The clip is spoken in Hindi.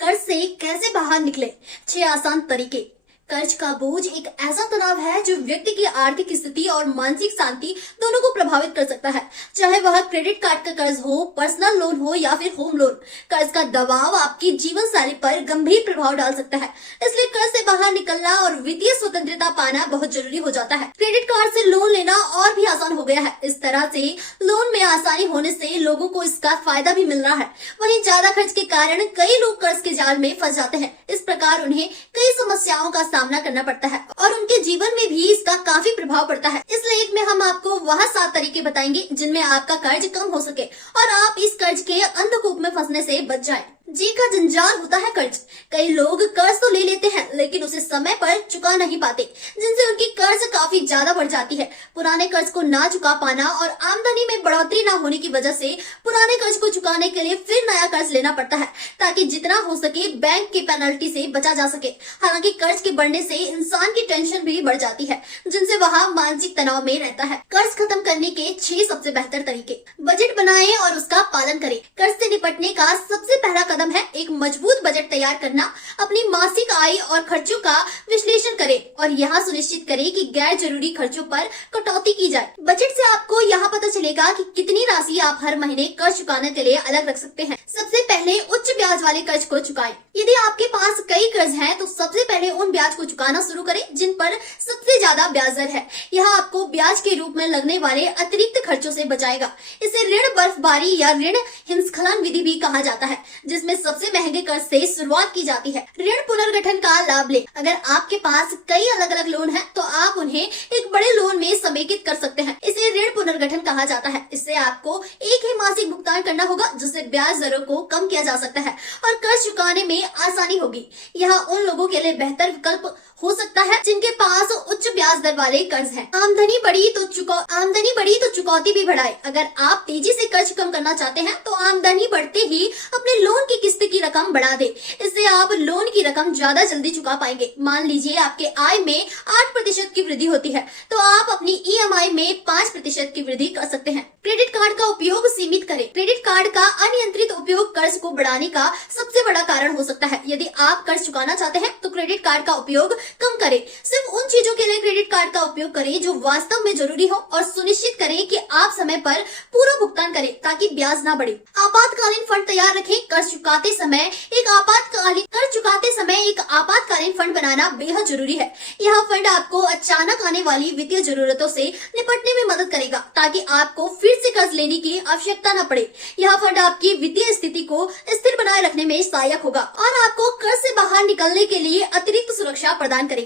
कर्ज से कैसे बाहर निकले? 6 आसान तरीके। कर्ज का बोझ एक ऐसा तनाव है जो व्यक्ति की आर्थिक स्थिति और मानसिक शांति दोनों को प्रभावित कर सकता है। चाहे वह क्रेडिट कार्ड का कर्ज हो, पर्सनल लोन हो या फिर होम लोन, कर्ज का दबाव आपकी जीवन शैली पर गंभीर प्रभाव डाल सकता है। इसलिए कर्ज से बाहर निकलना और वित्तीय स्वतंत्रता पाना बहुत जरूरी हो जाता है। क्रेडिट कार्ड से लोन लेना और भी आसान हो गया है। इस तरह से लोन में आसानी होने से लोगों को इसका फायदा भी मिल रहा है। वहीं ज्यादा खर्च के कारण कई लोग कर्ज के जाल में फंस जाते हैं। इस प्रकार उन्हें कई समस्याओं का सामना करना पड़ता है और उनके जीवन में भी इसका काफी प्रभाव पड़ता है। इस लेख में हम आपको वह 7 तरीके बताएंगे जिनमें आपका कर्ज कम हो सके और आप इस कर्ज के अंधकूप में फंसने से बच जाएं। जी का जंजाल होता है कर्ज। कई लोग कर्ज तो ले लेते हैं लेकिन उसे समय पर चुका नहीं पाते, जिनसे उनकी कर्ज काफी ज्यादा बढ़ जाती है। पुराने कर्ज को ना चुका पाना और आमदनी में बढ़ोतरी ना होने की वजह से पुराने कर्ज को चुकाने के लिए फिर नया कर्ज लेना पड़ता है, ताकि जितना हो सके बैंक की पेनल्टी से बचा जा सके। हालांकि कर्ज के बढ़ने से इंसान की टेंशन भी बढ़ जाती है, जिनसे वह मानसिक तनाव में रहता है। कर्ज खत्म करने के 6 सबसे बेहतर तरीके। बजट बनाएं और उसका पालन करें। कर्ज से निपटने का सबसे पहला कदम है एक मजबूत बजट तैयार करना। अपनी मासिक आय और खर्चों का विश्लेषण करें और यहाँ सुनिश्चित करें कि गैर जरूरी खर्चों पर कटौती की जाए। बजट से आपको यहाँ पता चलेगा कि कितनी राशि आप हर महीने कर्ज चुकाने के लिए अलग रख सकते हैं। सबसे पहले उच्च ब्याज वाले कर्ज को चुकाएं। यदि आपके पास कई कर्ज हैं, तो सबसे पहले उन ब्याज को चुकाना शुरू करें जिन पर सबसे ज्यादा ब्याज दर है। यह आपको ब्याज के रूप में लगने वाले अतिरिक्त खर्चों से बचाएगा। इसे ऋण बर्फबारी या ऋण हिमस्खलन विधि भी कहा जाता है, जिसमें सबसे महंगे कर्ज से शुरुआत की जाती है। ऋण पुनर्गठन का लाभ लें। अगर आपके पास कई अलग अलग लोन हैं, तो आप उन्हें एक बड़े लोन में समेकित कर सकते हैं। इसे ऋण पुनर्गठन कहा जाता है। इससे आपको एक ही मासिक भुगतान करना होगा, जिससे ब्याज दरों को कम किया जा सकता है और कर्ज चुकाने में आसानी होगी। यह उन लोगों के लिए बेहतर विकल्प हो सकता है जिनके पास उच्च ब्याज दर वाले कर्ज हैं। आमदनी बढ़ी तो चुकौती भी बढ़ाए। अगर आप तेजी से कर्ज कम करना चाहते हैं, तो आमदनी बढ़ते ही अपने लोन की किस्त की रकम बढ़ा दे। इससे आप लोन की रकम ज्यादा जल्दी चुका पाएंगे। मान लीजिए आपके आय में 8% की वृद्धि होती है, तो आप अपनी EMI में 5% की वृद्धि कर सकते हैं। क्रेडिट कार्ड का उपयोग सीमित करें। क्रेडिट कार्ड का अनियंत्रित उपयोग कर्ज को बढ़ाने का सबसे बड़ा कारण हो सकता है। यदि आप कर्ज चुकाना चाहते हैं, तो क्रेडिट कार्ड का उपयोग कम करें। सिर्फ उन चीजों के लिए क्रेडिट कार्ड का उपयोग करें जो वास्तव में जरूरी हो और सुनिश्चित करें कि आप समय पर पूरा भुगतान करें, ताकि ब्याज ना बढ़े। आपातकालीन फंड तैयार रखें। कर्ज चुकाते समय एक आपातकालीन फंड बनाना बेहद जरूरी है। यह फंड आपको अचानक आने वाली वित्तीय जरूरतों से निपटने में मदद करेगा, ताकि आपको फिर से कर्ज लेने की आवश्यकता न पड़े। यह फंड आपकी वित्तीय स्थिति को स्थिर बनाए रखने में सहायक होगा और आपको कर्ज से बाहर निकलने के लिए अतिरिक्त सुरक्षा प्रदान करेगा।